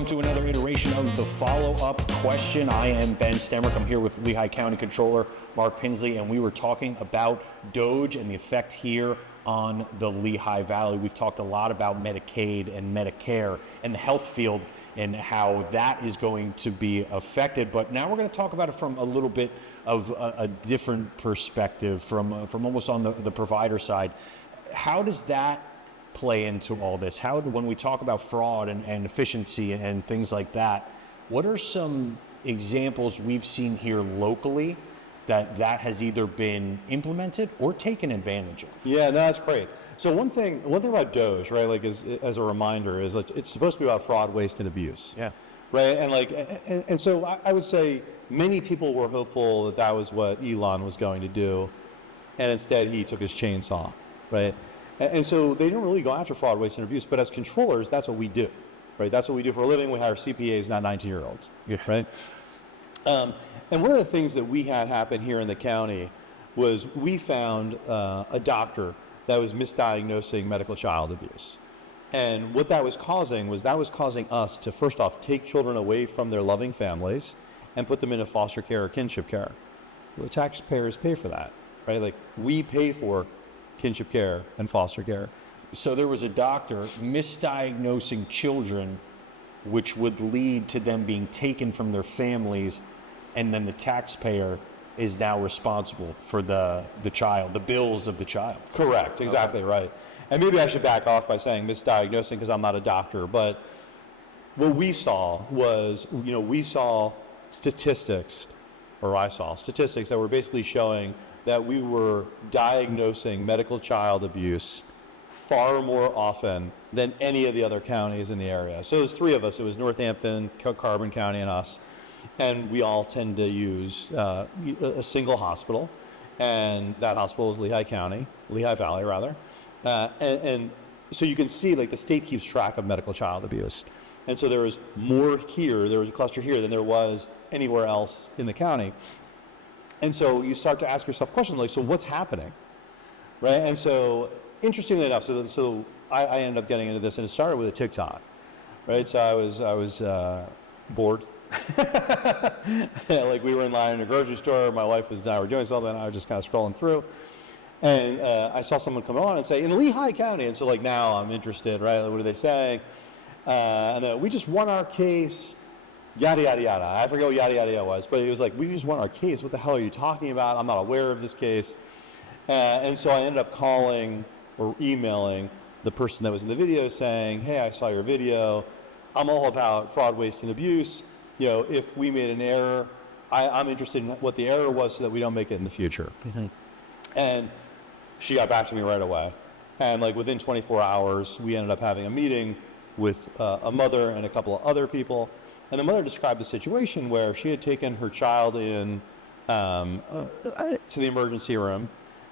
welcome to another iteration of the follow-up question. I am Ben Stemrick. I'm here with Lehigh County Controller Mark Pinsley, and we were talking about DOGE and the effect here on the Lehigh Valley. We've talked a lot about Medicaid and Medicare and the health field and how that is going to be affected. But now we're going to talk about it from a little bit of a different perspective, from almost on the provider side. How does that play into all this? When we talk about fraud and efficiency and things like that, what are some examples we've seen here locally that has either been implemented or taken advantage of? Yeah, no, that's great. So one thing about DOGE, right, like as a reminder, is like it's supposed to be about fraud, waste, and abuse. Yeah. Right, and so I would say many people were hopeful that was what Elon was going to do, and instead he took his chainsaw, right? And so they didn't really go after fraud, waste, and abuse, but as controllers, that's what we do, right? That's what we do for a living. We hire CPAs, not 19-year-olds, right? And one of the things that we had happen here in the county was we found a doctor that was misdiagnosing medical child abuse. And what that was causing us to, first off, take children away from their loving families and put them into foster care or kinship care. Well, the taxpayers pay for that, right? Like, we pay for kinship care and foster care. So there was a doctor misdiagnosing children, which would lead to them being taken from their families, and then the taxpayer is now responsible for the child, the bills of the child. Correct, exactly right. And maybe I should back off by saying misdiagnosing because I'm not a doctor, but what we saw was, we saw statistics that were basically showing that we were diagnosing medical child abuse far more often than any of the other counties in the area. So there's three of us. It was Northampton, Carbon County, and us. And we all tend to use a single hospital, and that hospital is Lehigh Valley rather. And so you can see, like, the state keeps track of medical child abuse. And so there was more here, there was a cluster here than there was anywhere else in the county. And so you start to ask yourself questions like, so what's happening, right? And so interestingly enough, so I ended up getting into this, and it started with a TikTok, right? So I was bored. Like, we were in line in a grocery store, my wife and I were doing something, and I was just kind of scrolling through, and I saw someone come on and say, in Lehigh County, and so, like, now I'm interested, right? Like, what are they saying? And then, we just won our case, yada, yada, yada. I forget what yada, yada, yada was, but it was like, we just won our case. What the hell are you talking about? I'm not aware of this case. And so I ended up calling or emailing the person that was in the video saying, hey, I saw your video. I'm all about fraud, waste, and abuse. If we made an error, I'm interested in what the error was so that we don't make it in the future. Mm-hmm. And she got back to me right away. And, like, within 24 hours, we ended up having a meeting with a mother and a couple of other people. And the mother described the situation where she had taken her child in to the emergency room.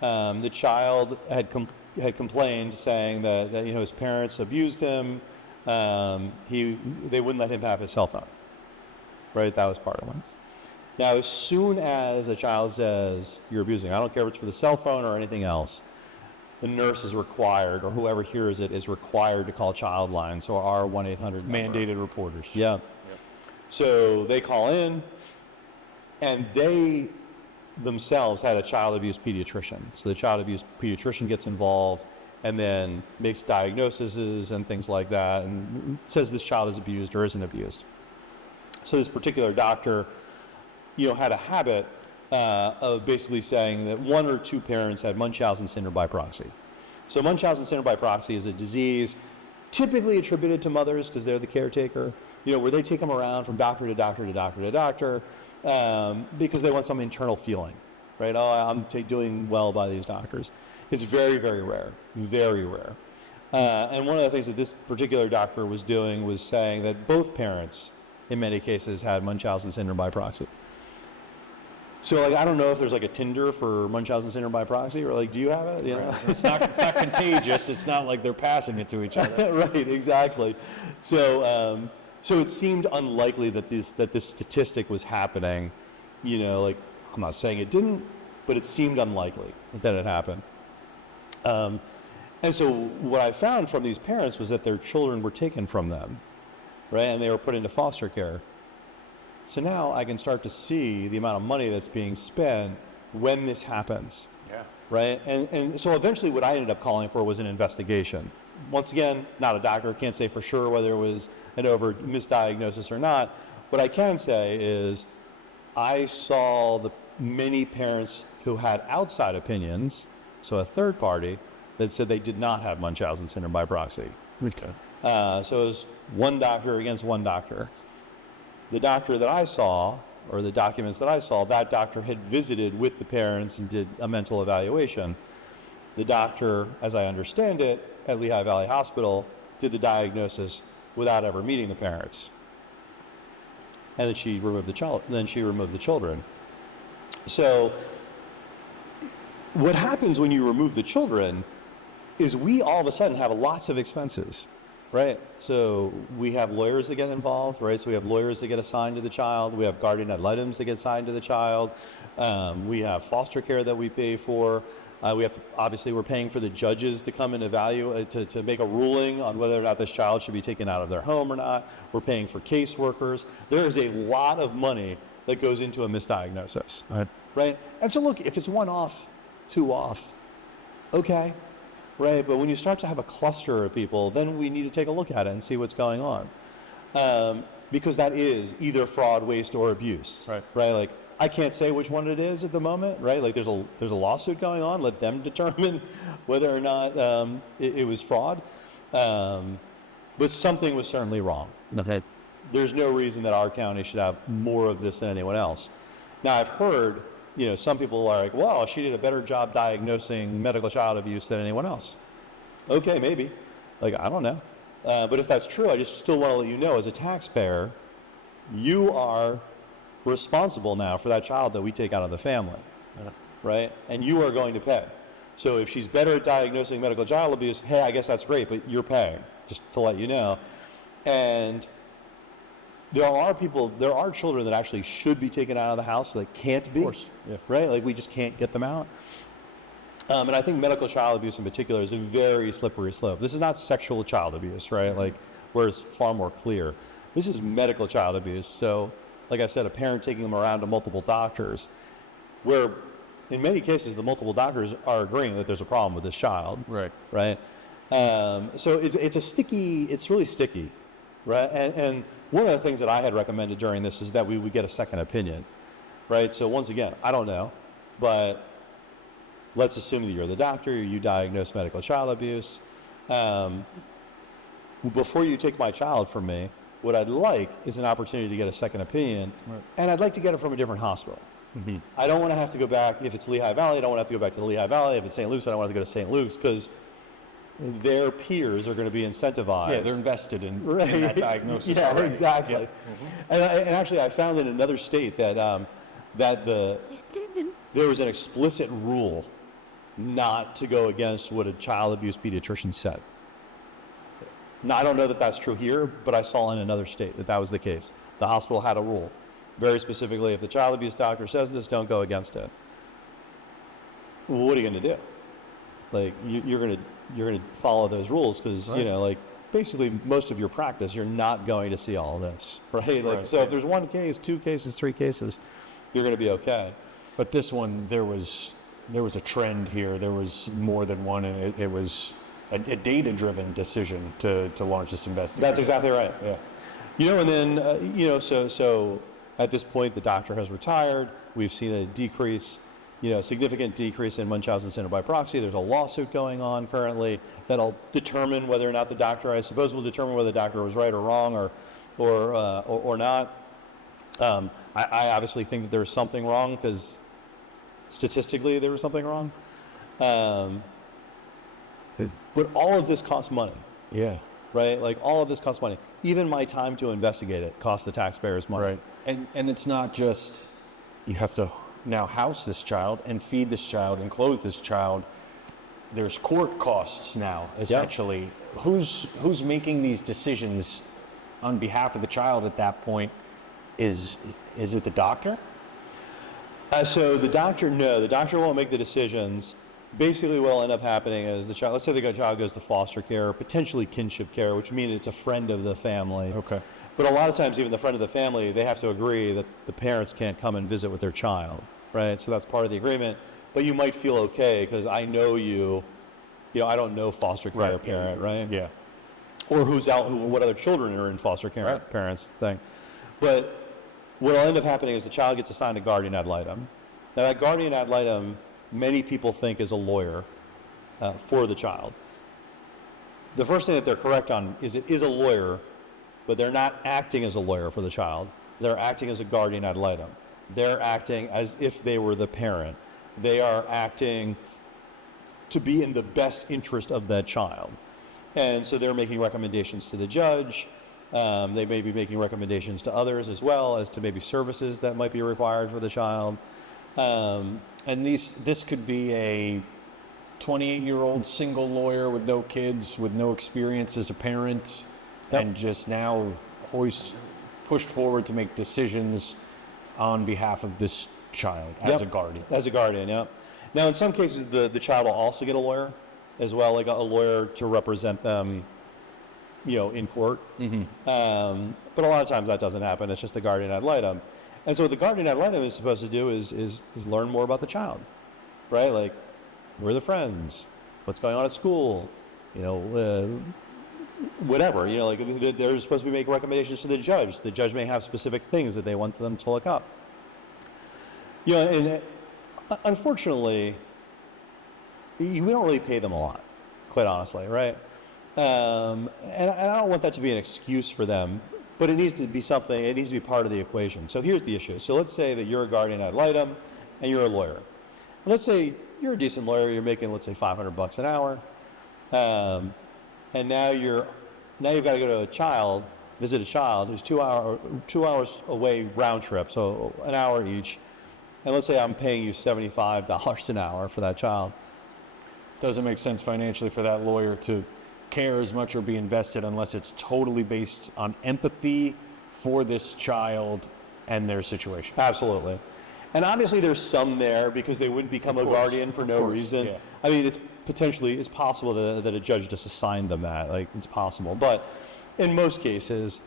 The child had complained, saying that his parents abused him. They wouldn't let him have his cell phone. Right, that was part of it. Now, as soon as a child says you're abusing, I don't care if it's for the cell phone or anything else, the nurse is required, or whoever hears it is required, to call Childline, so our 1-800 mandated reporters. Yeah. So they call in, and they themselves had a child abuse pediatrician. So the child abuse pediatrician gets involved and then makes diagnoses and things like that, and says this child is abused or isn't abused. So this particular doctor, had a habit of basically saying that one or two parents had Munchausen syndrome by proxy. So Munchausen syndrome by proxy is a disease typically attributed to mothers because they're the caretaker, where they take them around from doctor to doctor to doctor to doctor because they want some internal feeling, right? Oh, I'm doing well by these doctors. It's very, very rare, very rare. And one of the things that this particular doctor was doing was saying that both parents, in many cases, had Munchausen syndrome by proxy. So, like, I don't know if there's like a Tinder for Munchausen syndrome by proxy, or like, do you have it? Right. It's not contagious. It's not like they're passing it to each other. Right, exactly. So, so it seemed unlikely that this statistic was happening. Like, I'm not saying it didn't, but it seemed unlikely that it happened. And so what I found from these parents was that their children were taken from them right? And they were put into foster care. So now I can start to see the amount of money that's being spent when this happens. Yeah. Right? And so eventually what I ended up calling for was an investigation. Once again, not a doctor, can't say for sure whether it was an misdiagnosis or not. What I can say is I saw the many parents who had outside opinions, so a third party, that said they did not have Munchausen syndrome by proxy. Okay. So it was one doctor against one doctor. The doctor that I saw, or the documents that I saw, that doctor had visited with the parents and did a mental evaluation. The doctor, as I understand it, at Lehigh Valley Hospital, did the diagnosis without ever meeting the parents. And then she removed the children. So what happens when you remove the children is we all of a sudden have lots of expenses, right? So we have lawyers that get involved, right? So we have lawyers that get assigned to the child. We have guardian ad litem that get assigned to the child. We have foster care that we pay for. Obviously we're paying for the judges to come and evaluate, to make a ruling on whether or not this child should be taken out of their home or not. We're paying for caseworkers. There is a lot of money that goes into a misdiagnosis, right? And so look, if it's one off, two off, okay, right? But when you start to have a cluster of people, then we need to take a look at it and see what's going on. Because that is either fraud, waste, or abuse, right? Like, I can't say which one it is at the moment, right? Like there's a lawsuit going on. Let them determine whether or not it was fraud. But something was certainly wrong. Okay. There's no reason that our county should have more of this than anyone else. Now I've heard, some people are like, well, she did a better job diagnosing medical child abuse than anyone else. Okay, maybe. Like, I don't know. But if that's true, I just still want to let you know, as a taxpayer, you are responsible now for that child that we take out of the family, right? And you are going to pay. So if she's better at diagnosing medical child abuse, hey, I guess that's great, but you're paying, just to let you know. And there are children that actually should be taken out of the house that can't be, right? Like we just can't get them out. And I think medical child abuse in particular is a very slippery slope. This is not sexual child abuse, right? Like, where it's far more clear. This is medical child abuse. So, like I said, a parent taking them around to multiple doctors, where in many cases the multiple doctors are agreeing that there's a problem with this child. Right. So it's really sticky, right? And one of the things that I had recommended during this is that we would get a second opinion, right? So once again, I don't know, but let's assume that you're the doctor, you diagnose medical child abuse. Before you take my child from me, what I'd like is an opportunity to get a second opinion, and I'd like to get it from a different hospital. Mm-hmm. I don't want to have to go back, if it's Lehigh Valley, I don't want to have to go back to Lehigh Valley. If it's St. Luke's, I don't want to go to St. Luke's, because their peers are going to be incentivized. Yeah, they're invested in that diagnosis. Yeah, already. exactly. Yeah. Mm-hmm. And actually, I found in another state that there was an explicit rule not to go against what a child abuse pediatrician said. Now, I don't know that that's true here, but I saw in another state that was the case. The hospital had a rule, very specifically, if the child abuse doctor says this, don't go against it. Well, what are you going to do? Like, you're going to follow those rules because, like, basically most of your practice, you're not going to see all of this, right? Like, so if there's one case, 2 cases, 3 cases, you're going to be okay. But this one, there was a trend here. There was more than one, and it was a data-driven decision to launch this investigation. That's exactly right. Yeah. And then, so at this point, the doctor has retired. We've seen a decrease, significant decrease in Munchausen syndrome by proxy. There's a lawsuit going on currently that'll determine whether or not the doctor, I suppose, will determine whether the doctor was right or wrong or not. I obviously think that there's something wrong because statistically there was something wrong. But all of this costs money. Yeah. Right? Like, all of this costs money. Even my time to investigate it costs the taxpayers money. Right. And it's not just you have to now house this child and feed this child and clothe this child. There's court costs now, essentially. Yep. Who's making these decisions on behalf of the child at that point? Is it the doctor? So the doctor won't make the decisions. Basically what will end up happening is the child, let's say the child goes to foster care, potentially kinship care, which means it's a friend of the family. Okay. But a lot of times, even the friend of the family, they have to agree that the parents can't come and visit with their child, right? So that's part of the agreement. But you might feel okay because I know you. I don't know foster care parent, right? Yeah. Or who's out, what other children are in foster care Right. parents thing. But what will end up happening is the child gets assigned a guardian ad litem. Now that guardian ad litem, many people think is a lawyer for the child. The first thing that they're correct on is it is a lawyer, but they're not acting as a lawyer for the child. They're acting as a guardian ad litem. They're acting as if they were the parent. They are acting to be in the best interest of that child. And so they're making recommendations to the judge. They may be making recommendations to others as well as to maybe services that might be required for the child. And this could be a 28-year-old single lawyer with no kids, with no experience as a parent, Yep. and just now pushed forward to make decisions on behalf of this child as Yep. a guardian. As a guardian, yeah. Now, in some cases, the child will also get a lawyer as well, like a lawyer to represent them, in court. Mm-hmm. But a lot of times that doesn't happen. It's just a guardian ad litem. And so what the guardian ad litem is supposed to do is learn more about the child, right? Like, who are the friends? What's going on at school? Whatever. Like they're supposed to be making recommendations to the judge. The judge may have specific things that they want them to look up. And unfortunately, we don't really pay them a lot, quite honestly, right? And I don't want that to be an excuse for them, but it needs to be something, it needs to be part of the equation. So here's the issue. So let's say that you're a guardian ad litem and you're a lawyer. And let's say you're a decent lawyer, you're making, let's say, $500 an hour. And now you've got to go to visit a child who's 2 hours away round trip, so an hour each. And let's say I'm paying you $75 an hour for that child. Doesn't make sense financially for that lawyer to care as much or be invested unless it's totally based on empathy for this child and their situation. Absolutely. And obviously there's some there because they wouldn't become a guardian for no reason. Yeah. I mean, it's possible that a judge just assigned them that. Like, it's possible. But in most cases,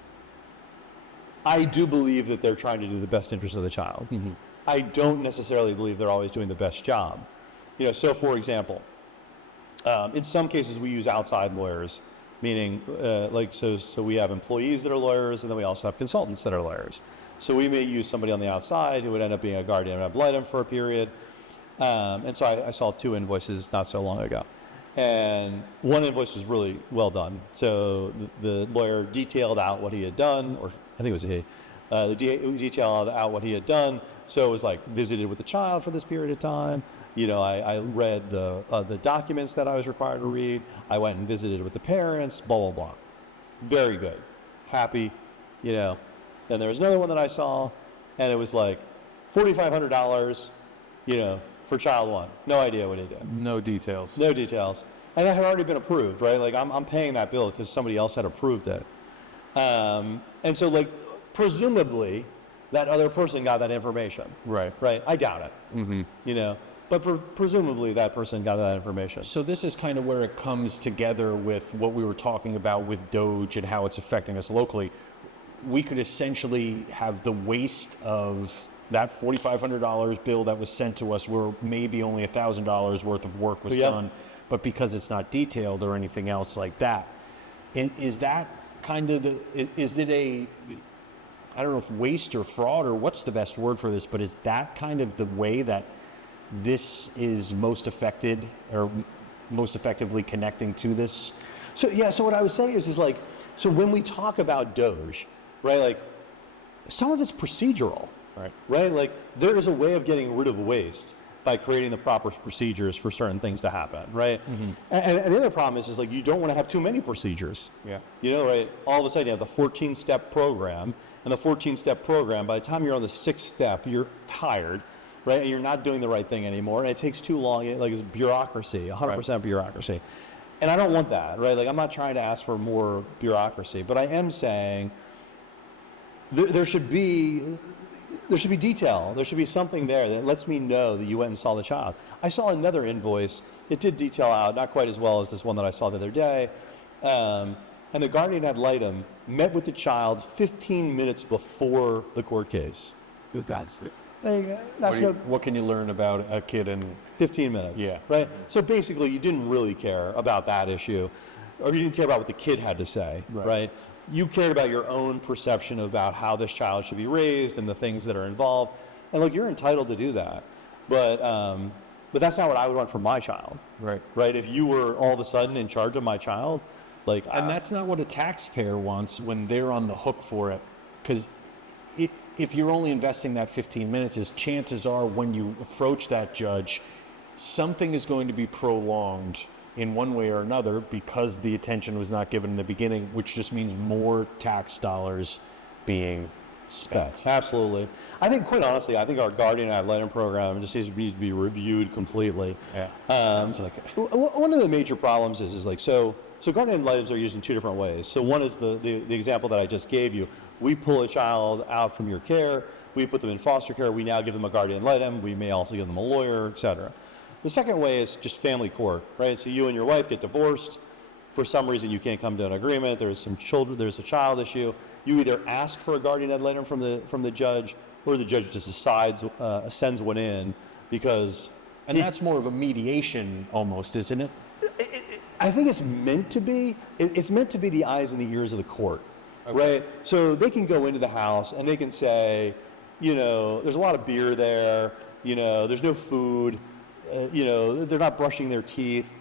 I do believe that they're trying to do the best interest of the child. Mm-hmm. I don't necessarily believe they're always doing the best job. So for example, in some cases we use outside lawyers, meaning so we have employees that are lawyers, and then we also have consultants that are lawyers. So we may use somebody on the outside who would end up being a guardian ad litem for a period. And so I saw 2 invoices not so long ago. And one invoice was really well done. So the lawyer detailed out what he had done, or I think it was he, detailed out what he had done. So it was like visited with the child for this period of time. I read the documents that I was required to read. I went and visited with the parents, blah, blah, blah. Very good. Happy, Then there was another one that I saw, and it was like $4,500, for child 1. No idea what he did. No details. No details. And that had already been approved, right? Like, I'm paying that bill because somebody else had approved it. And so, like, presumably, that other person got that information. Right. Right? I doubt it. Mm-hmm. But presumably that person got that information. So this is kind of where it comes together with what we were talking about with DOGE and how it's affecting us locally. We could essentially have the waste of that $4,500 bill that was sent to us where maybe only $1,000 worth of work was done, but because it's not detailed or anything else like that. Is that kind of is it a, I don't know if waste or fraud or what's the best word for this, but is that kind of the way that this is most affected or most effectively connecting to this? So what I would say is like, so when we talk about DOGE, right, like some of it's procedural, right? Like there is a way of getting rid of waste by creating the proper procedures for certain things to happen, right? Mm-hmm. And the other problem is like you don't want to have too many procedures. Yeah. Right? All of a sudden you have the 14-step program, and the 14-step program, by the time you're on the 6th step, you're tired, right? And you're not doing the right thing anymore, and it takes too long. It's bureaucracy, 100% bureaucracy. And I don't want that, right? Like I'm not trying to ask for more bureaucracy, but I am saying there should be detail. There should be something there that lets me know that you went and saw the child. I saw another invoice. It did detail out, not quite as well as this one that I saw the other day, and the guardian ad litem met with the child 15 minutes before the court case. Good God. That's What can you learn about a kid in 15 minutes. Yeah. Right? So basically, you didn't really care about that issue, or you didn't care about what the kid had to say, right? You cared about your own perception about how this child should be raised and the things that are involved. And look, you're entitled to do that. But that's not what I would want for my child. Right? If you were all of a sudden in charge of my child, like... And that's not what a taxpayer wants when they're on the hook for it. Because if you're only investing that 15 minutes, chances are when you approach that judge, something is going to be prolonged in one way or another because the attention was not given in the beginning, which just means more tax dollars being spent. Absolutely. I think, quite honestly, our guardian ad litem program just needs to be reviewed completely. Yeah. Sounds like it. One of the major problems is like, so guardian ad litems are used in two different ways. So one is the example that I just gave you. We pull a child out from your care, we put them in foster care, we now give them a guardian ad litem, we may also give them a lawyer, etc. The second way is just family court, right? So you and your wife get divorced. For some reason, you can't come to an agreement. There's a child issue. You either ask for a guardian ad litem from the judge, or the judge just sends one in because... And that's more of a mediation almost, isn't it? I think it's meant to be. It's meant to be the eyes and the ears of the court, right? So they can go into the house and they can say, there's a lot of beer there, there's no food, they're not brushing their teeth,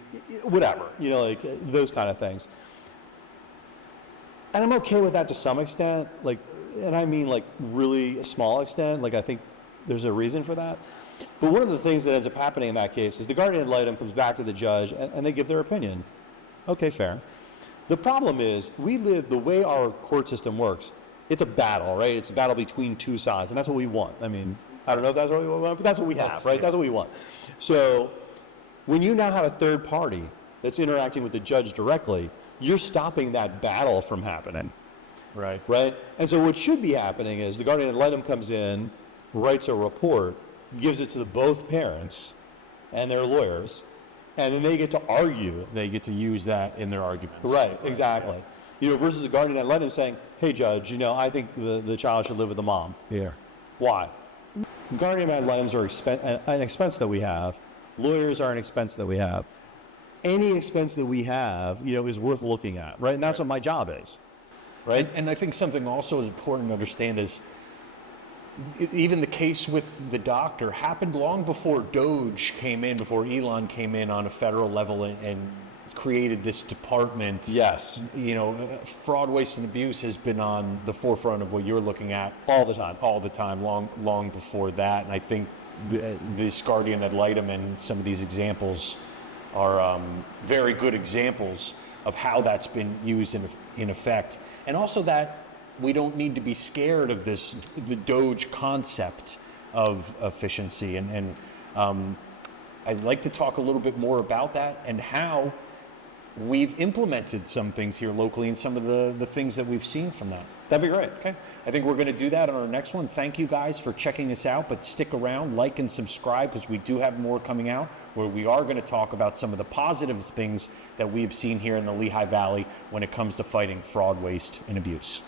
whatever, like those kind of things. And I'm okay with that to some extent, and I mean really a small extent, I think there's a reason for that. But one of the things that ends up happening in that case is the guardian ad litem comes back to the judge and they give their opinion. Okay, fair. The problem is the way our court system works, it's a battle, right? It's a battle between two sides, and that's what we want. I mean, I don't know if that's what we want, but that's what we have, right? That's what we want. So when you now have a third party that's interacting with the judge directly, you're stopping that battle from happening. Right. Right? And so what should be happening is the guardian ad litem comes in, writes a report, gives it to both parents and their lawyers, and then they get to argue. They get to use that in their arguments. Right, exactly. Versus a guardian ad litem saying, hey, judge, I think the child should live with the mom. Here. Why? Guardian ad litems are an expense that we have. Lawyers are an expense that we have. Any expense that we have, is worth looking at, right? And that's what my job is, right? And I think something also important to understand is even the case with the doctor happened long before DOGE came in, before Elon came in on a federal level and created this department. Yes. Fraud, waste, and abuse has been on the forefront of what you're looking at all the time, long before that. And I think this guardian ad litem and some of these examples are very good examples of how that's been used in effect. And also that we don't need to be scared of the DOGE concept of efficiency. And I'd like to talk a little bit more about that and how we've implemented some things here locally and some of the things that we've seen from that. That'd be great. Okay. I think we're going to do that on our next one. Thank you guys for checking us out, but stick around, like and subscribe, because we do have more coming out where we are going to talk about some of the positive things that we've seen here in the Lehigh Valley when it comes to fighting fraud, waste, and abuse.